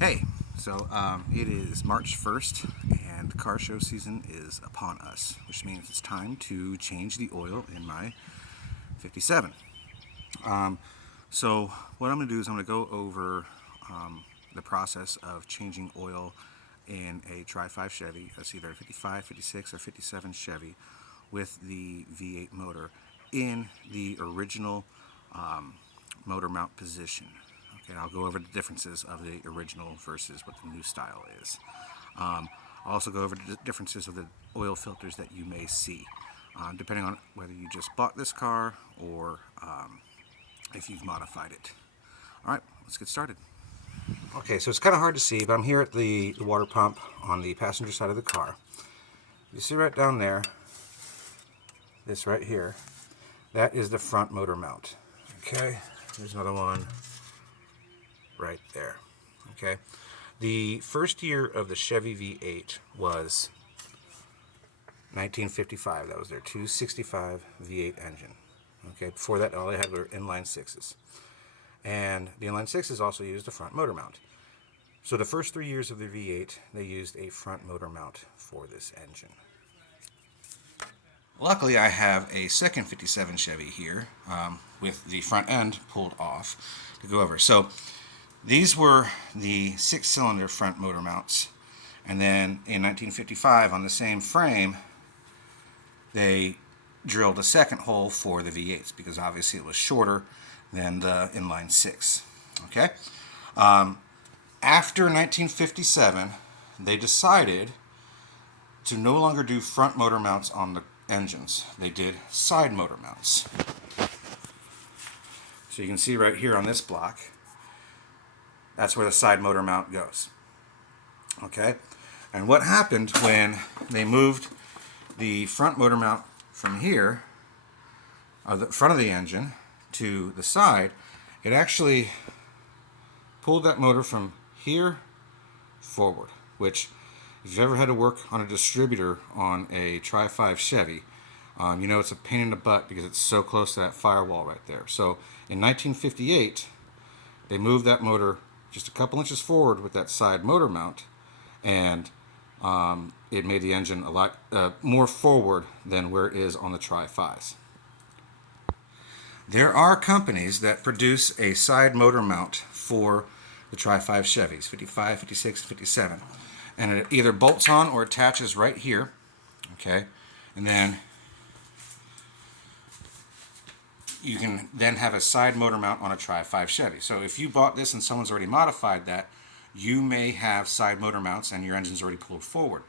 Hey, it is March 1st and car show season is upon us, which means it's time to change the oil in my 57. So what I'm going to do is I'm going to go over the process of changing oil in a Tri-5 Chevy. That's either a 55, 56, or 57 Chevy with the V8 motor in the original motor mount position. Okay, I'll go over the differences of the original versus what the new style is. I'll also go over the differences of the oil filters that you may see, depending on whether you just bought this car or if you've modified it. All right, let's get started. Okay, so it's kind of hard to see, but I'm here at the water pump on the passenger side of the car. You see right down there, this right here, that is the front motor mount. Okay, there's another one right there. Okay, the first year of the Chevy V8 was 1955. That was their 265 V8 engine. Okay, before that, all they had were inline sixes. And the inline sixes also used a front motor mount. So the first 3 years of the V8, they used a front motor mount for this engine. Luckily, I have a second 57 Chevy here with the front end pulled off to go over. So these were the 6-cylinder front motor mounts. And then in 1955, on the same frame, they drilled a second hole for the V8s because obviously it was shorter than the inline 6. Okay? After 1957, they decided to no longer do front motor mounts on the engines. They did side motor mounts. So you can see right here on this block, that's where the side motor mount goes. Okay? And what happened when they moved the front motor mount from here, the front of the engine, to the side, it actually pulled that motor from here forward, which if you've ever had to work on a distributor on a Tri-5 Chevy, you know it's a pain in the butt because it's so close to that firewall right there. So in 1958, they moved that motor just a couple inches forward with that side motor mount, and it made the engine a lot more forward than where it is on the Tri-5s. There are companies that produce a side motor mount for the Tri-5 Chevys, 55, 56, 57. And it either bolts on or attaches right here. Okay? And then you can then have a side motor mount on a Tri-5 Chevy. So if you bought this and someone's already modified that, you may have side motor mounts and your engine's already pulled forward.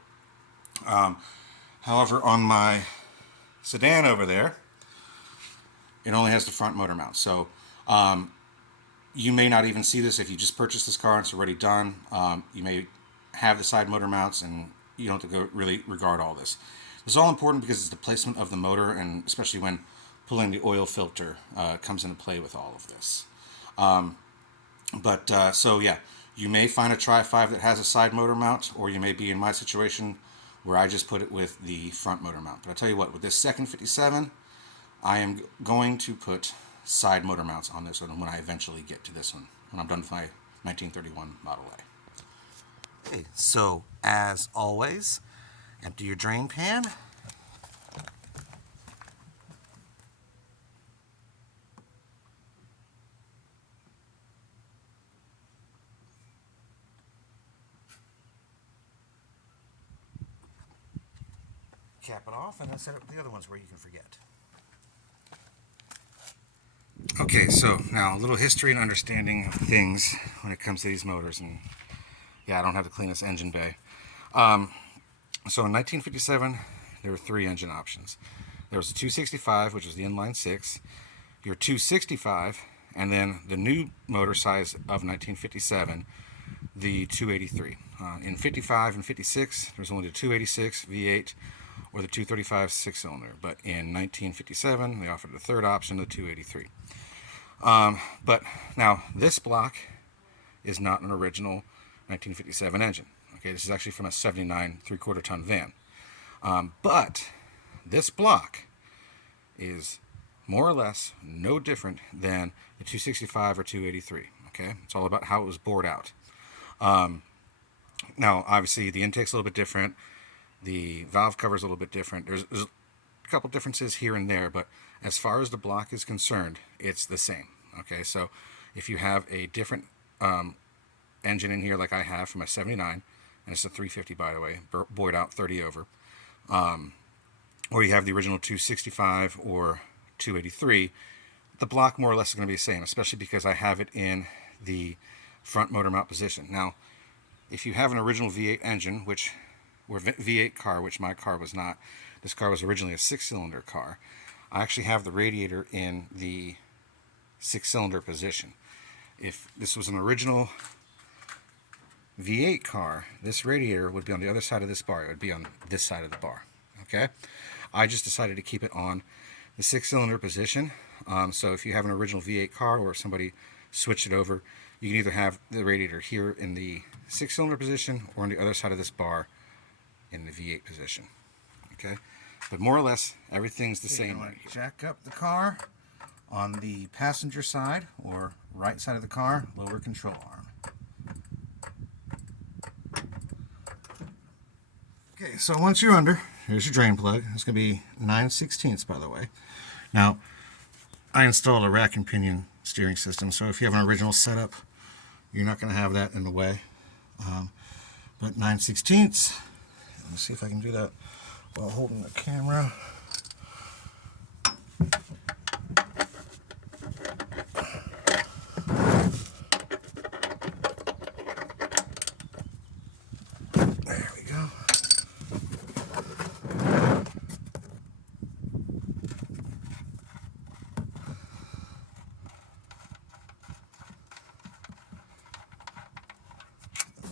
However, on my sedan over there, it only has the front motor mount. So you may not even see this if you just purchased this car and it's already done. You may have the side motor mounts and you don't have to go really regard all this. This is all important because it's the placement of the motor, and especially when pulling the oil filter comes into play with all of this. So yeah, you may find a Tri-5 that has a side motor mount, or you may be in my situation where I just put it with the front motor mount. But I'll tell you what, with this second 57, I am going to put side motor mounts on this one when I eventually get to this one, when I'm done with my 1931 Model A. Okay, so as always, empty your drain pan. Cap it off, and then set up the other ones where you can forget. Okay, so now a little history and understanding of things when it comes to these motors, and yeah, I don't have to clean this engine bay. So in 1957, there were 3 engine options. There was a 265, which was the inline 6, your 265, and then the new motor size of 1957, the 283. In 55 and 56, there was only the 286 V8 or the 235 6-cylinder, but in 1957, they offered the third option, the 283. But now this block is not an original 1957 engine. Okay, this is actually from a 79 3/4 ton van. But this block is more or less no different than the 265 or 283. Okay, it's all about how it was bored out. Now, obviously, the intake's a little bit different. The valve cover is a little bit different. There's a couple differences here and there, but as far as the block is concerned, it's the same. Okay, so if you have a different engine in here, like I have for my 79, and it's a 350, by the way, buoyed out 30 over, or you have the original 265 or 283, the block more or less is going to be the same, especially because I have it in the front motor mount position. Now, if you have an original V8 engine, or V8 car, which my car was not, this car was originally a 6-cylinder car, I actually have the radiator in the 6-cylinder position. If this was an original V8 car, this radiator would be on the other side of this bar. It would be on this side of the bar. Okay? I just decided to keep it on the 6-cylinder position. So if you have an original V8 car, or if somebody switched it over, you can either have the radiator here in the 6-cylinder position or on the other side of this bar in the V8 position. Okay? But more or less, everything's the same. You jack up the car on the passenger side or right side of the car, lower control arm. Okay, so once you're under, here's your drain plug. It's going to be 9/16, by the way. Now, I installed a rack and pinion steering system, so if you have an original setup, you're not going to have that in the way. But 9/16, let me see if I can do that while holding the camera. There we go.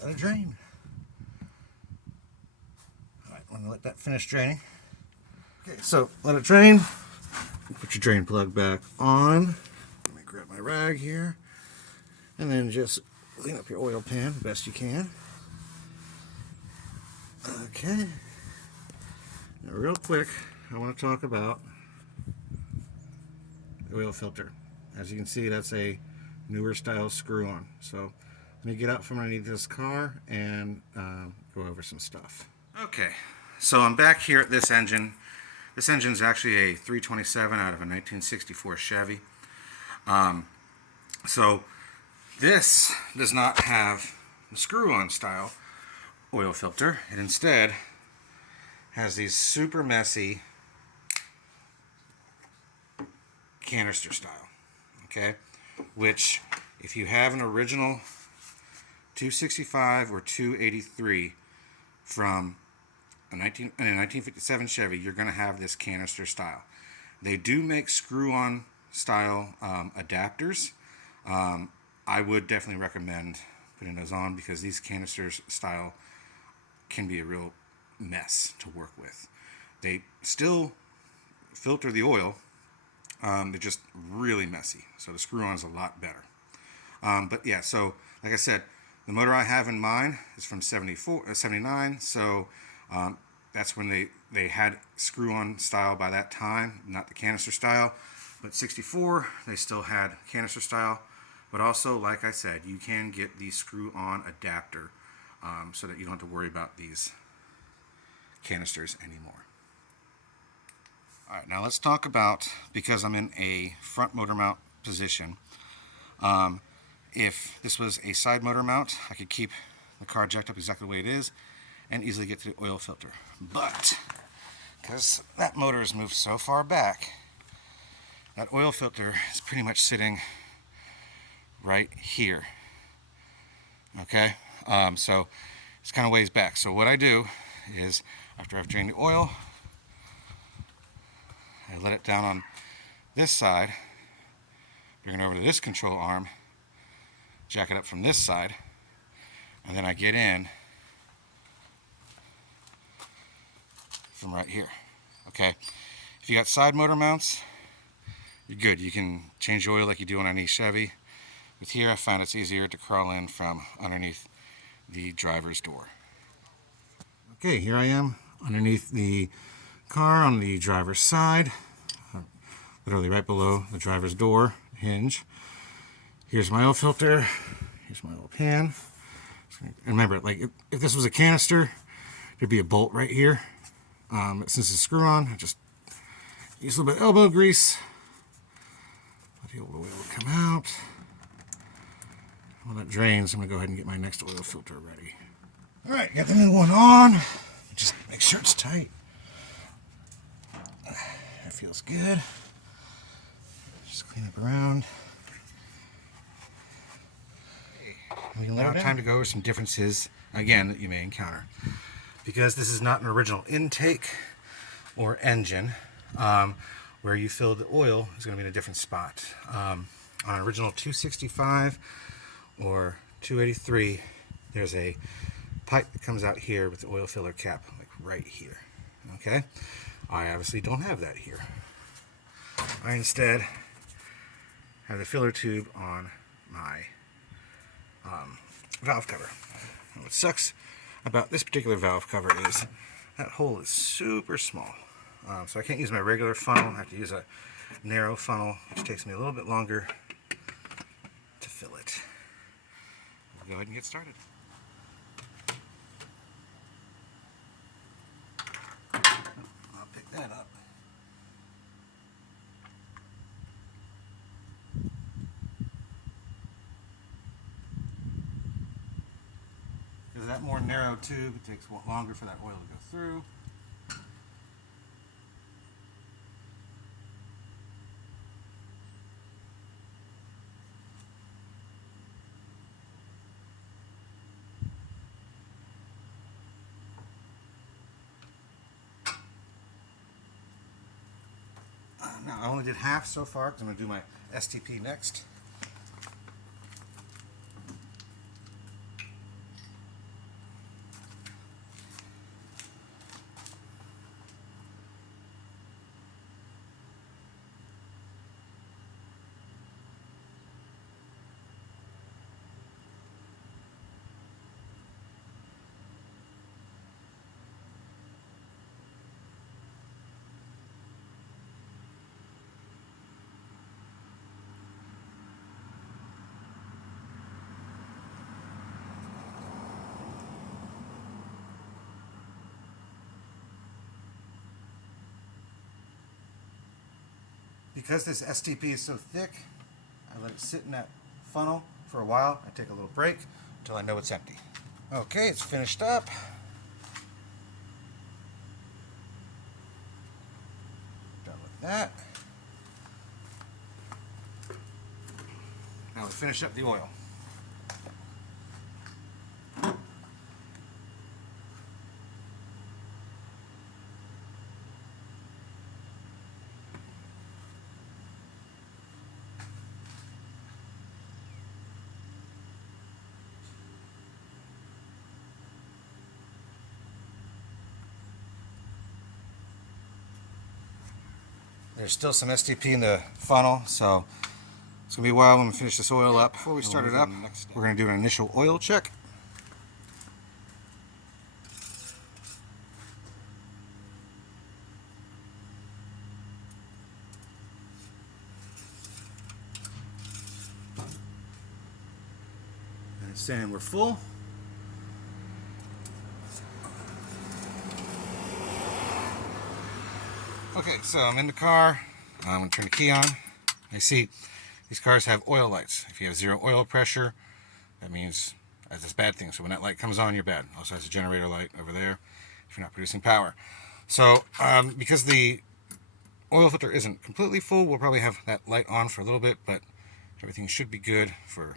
Let it drain. Alright, I'm going to let that finish draining. Okay, so let it drain. Put your drain plug back on. Let me grab my rag here. And then just clean up your oil pan the best you can. Okay. Now real quick, I want to talk about the oil filter. As you can see, that's a newer style screw-on. So let me get out from underneath this car and go over some stuff. Okay, so I'm back here at this engine. This engine is actually a 327 out of a 1964 Chevy. So this does not have the screw-on style oil filter. It instead has these super messy canister style. Okay, which if you have an original 265 or 283 from a 1957 Chevy, you're going to have this canister style. They do make screw-on style adapters. I would definitely recommend putting those on because these canisters style can be a real mess to work with. They still filter the oil, they're just really messy. So the screw-on is a lot better. But yeah, so like I said, the motor I have in mind is from 79, so that's when they had screw-on style by that time, not the canister style. But 64, they still had canister style. But also, like I said, you can get the screw-on adapter so that you don't have to worry about these canisters anymore. Alright, now let's talk about, because I'm in a front motor mount position, if this was a side motor mount, I could keep the car jacked up exactly the way it is and easily get to the oil filter. But because that motor has moved so far back, that oil filter is pretty much sitting right here. Okay, so it's kind of ways back. So what I do is, after I've drained the oil, I let it down on this side, bring it over to this control arm, jack it up from this side, and then I get in from right here. Okay, if you got side motor mounts, you're good. You can change the oil like you do on any Chevy. With here, I found it's easier to crawl in from underneath the driver's door. Okay, here I am underneath the car on the driver's side, literally right below the driver's door hinge. Here's my oil filter, here's my oil pan, And remember, like if this was a canister, there'd be a bolt right here. Since it's screw on, I just use a little bit of elbow grease. Let the oil will come out. While that drains, I'm gonna go ahead and get my next oil filter ready. All right, got the new one on. Just make sure it's tight. That feels good. Just clean up around. Now time to go over some differences, again, that you may encounter. Because this is not an original intake or engine, where you fill the oil is going to be in a different spot. On an original 265 or 283, there's a pipe that comes out here with the oil filler cap, like right here. Okay? I obviously don't have that here. I instead have the filler tube on my valve cover. And what sucks about this particular valve cover is that hole is super small. So I can't use my regular funnel. I have to use a narrow funnel, which takes me a little bit longer to fill it. We'll go ahead and get started. I'll pick that up. Because that more narrow tube, it takes longer for that oil to go through. Now, I only did half so far because I'm going to do my STP next. Because this STP is so thick, I let it sit in that funnel for a while. I take a little break until I know it's empty. Okay, it's finished up. Done with that. Now we finish up the oil. There's still some STP in the funnel, so it's going to be a while when we finish this oil up. Before we start it up, we're going to do an initial oil check. And it's saying we're full. Okay, so I'm in the car. I'm going to turn the key on. I see these cars have oil lights. If you have zero oil pressure, that means that's a bad thing. So when that light comes on, you're bad. Also has a generator light over there if you're not producing power. So because the oil filter isn't completely full, we'll probably have that light on for a little bit, but everything should be good for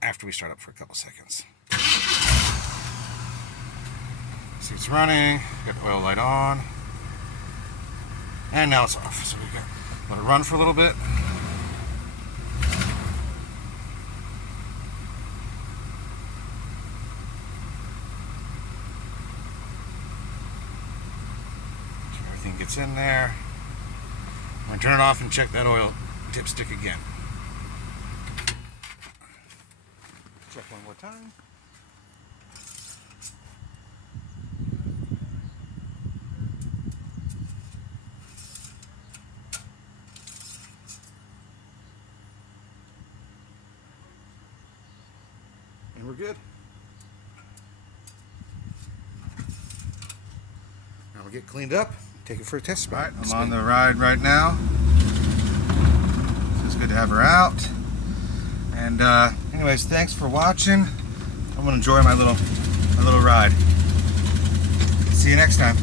after we start up for a couple seconds. See, it's running. Got the oil light on. And now it's off. So we got let it run for a little bit. Everything gets in there. I'm going to turn it off and check that oil dipstick again. Check one more time. And we're good. Now we'll get cleaned up, take it for a test spin. All right, I'm on the ride right now. So it's good to have her out. And anyways, thanks for watching. I'm gonna enjoy my little ride. See you next time.